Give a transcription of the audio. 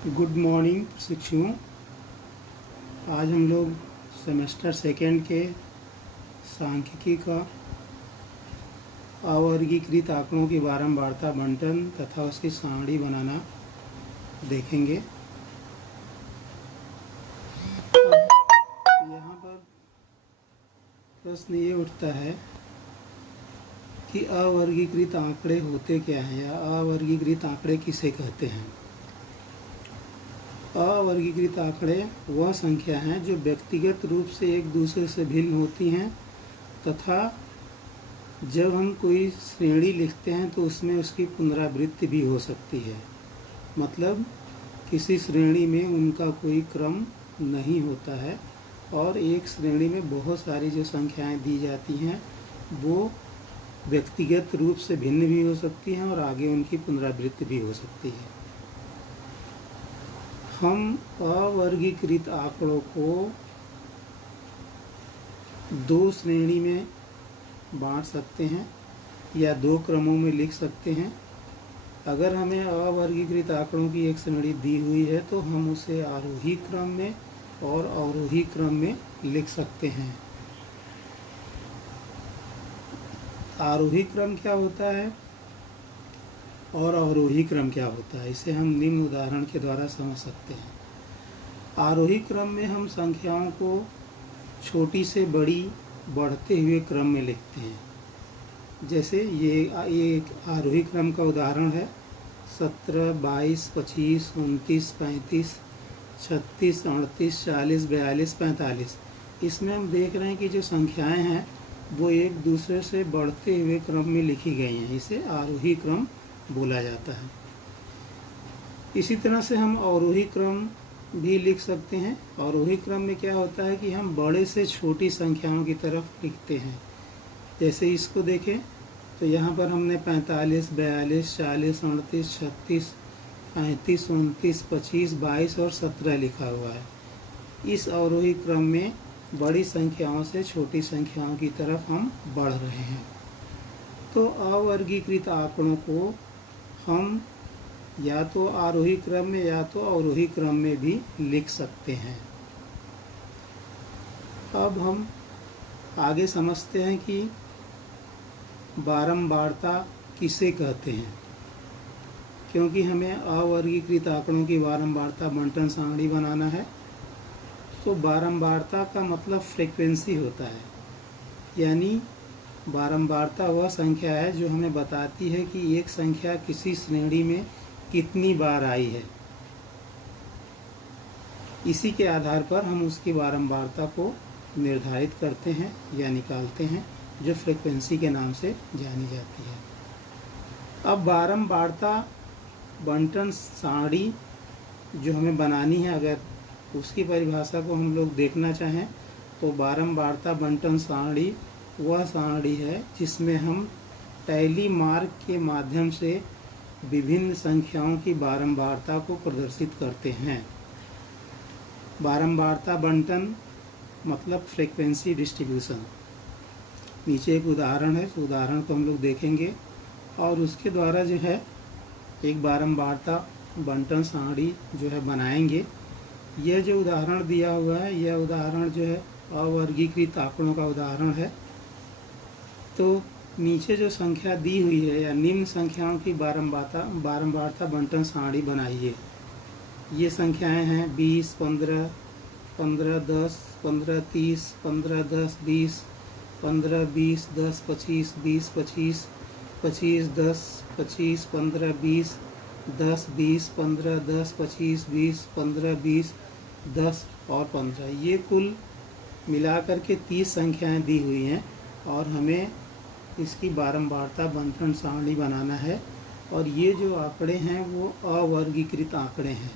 Good morning शिक्षकों। आज हम लोग सेमेस्टर सेकेंड के सांख्यिकी का अवर्गीकृत आंकड़ों की बारंबारता बंटन तथा उसकी सारणी बनाना देखेंगे। अब यहाँ पर प्रश्न ये उठता है कि अवर्गीकृत आंकड़े होते क्या हैं या अवर्गीकृत आंकड़े किसे कहते हैं। अवर्गीकृत आंकड़े वह संख्या हैं जो व्यक्तिगत रूप से एक दूसरे से भिन्न होती हैं तथा जब हम कोई श्रेणी लिखते हैं तो उसमें उसकी पुनरावृत्ति भी हो सकती है। मतलब किसी श्रेणी में उनका कोई क्रम नहीं होता है और एक श्रेणी में बहुत सारी जो संख्याएं दी जाती हैं वो व्यक्तिगत रूप से भिन्न भी हो सकती हैं और आगे उनकी पुनरावृत्ति भी हो सकती है। हम अवर्गीकृत आंकड़ों को दो श्रेणी में बांट सकते हैं या दो क्रमों में लिख सकते हैं। अगर हमें अवर्गीकृत आंकड़ों की एक श्रेणी दी हुई है तो हम उसे आरोही क्रम में और अवरोही क्रम में लिख सकते हैं। आरोही क्रम क्या होता है और अवरोही क्रम क्या होता है, इसे हम निम्न उदाहरण के द्वारा समझ सकते हैं। आरोही क्रम में हम संख्याओं को छोटी से बड़ी बढ़ते हुए क्रम में लिखते हैं। जैसे ये एक आरोही क्रम का उदाहरण है 17, 22, 25, 29, 35, 36, 38, 40, 42, 45। इसमें हम देख रहे हैं कि जो संख्याएं हैं वो एक दूसरे से बढ़ते हुए क्रम में लिखी गई हैं। इसे आरोही क्रम बोला जाता है। इसी तरह से हम अवरोही क्रम भी लिख सकते हैं। अवरोही क्रम में क्या होता है कि हम बड़े से छोटी संख्याओं की तरफ लिखते हैं। जैसे इसको देखें तो यहाँ पर हमने 45, 42, 40, 38, 36, 35, 29, 25, 22 और 17 लिखा हुआ है। इस अवरोही क्रम में बड़ी संख्याओं से छोटी संख्याओं की तरफ हम बढ़ रहे हैं। तो अवर्गीकृत आंकड़ों को हम या तो आरोही क्रम में या तो अवरोही क्रम में भी लिख सकते हैं। अब हम आगे समझते हैं कि बारंबारता किसे कहते हैं। क्योंकि हमें अवर्गीकृत आंकड़ों की बारंबारता बंटन सारणी बनाना है तो बारंबारता का मतलब फ्रीक्वेंसी होता है। यानी बारंबारता वह संख्या है जो हमें बताती है कि एक संख्या किसी श्रेणी में कितनी बार आई है। इसी के आधार पर हम उसकी बारंबारता को निर्धारित करते हैं या निकालते हैं, जो फ्रीक्वेंसी के नाम से जानी जाती है। अब बारंबारता बंटन सारणी जो हमें बनानी है, अगर उसकी परिभाषा को हम लोग देखना चाहें तो बारंबारता बंटन सारणी वह सारणी है जिसमें हम टैली मार्क के माध्यम से विभिन्न संख्याओं की बारंबारता को प्रदर्शित करते हैं। बारंबारता बंटन मतलब फ्रीक्वेंसी डिस्ट्रीब्यूशन। नीचे एक उदाहरण है, तो उदाहरण को हम लोग देखेंगे और उसके द्वारा जो है एक बारंबारता बंटन सारणी जो है बनाएंगे। यह जो उदाहरण दिया हुआ है यह उदाहरण जो है अवर्गीकृत आंकड़ों का उदाहरण है। तो नीचे जो संख्या दी हुई है या निम्न संख्याओं की बारंबारता बंटन सारणी बनाइए। ये संख्याएं हैं 20, 15, 15, 10, 15, 30, 15, 10, 20, 15, 20, 10, 25, 20, 25, 25, 10, 25, 15, 20, 10, 20, 15, 10, 25, 20, 15, 20, 10 और 15। ये कुल मिलाकर के 30 संख्याएं दी हुई हैं और हमें इसकी बारंबारता बंटन सारणी बनाना है। और ये जो आंकड़े हैं वो अवर्गीकृत आंकड़े हैं।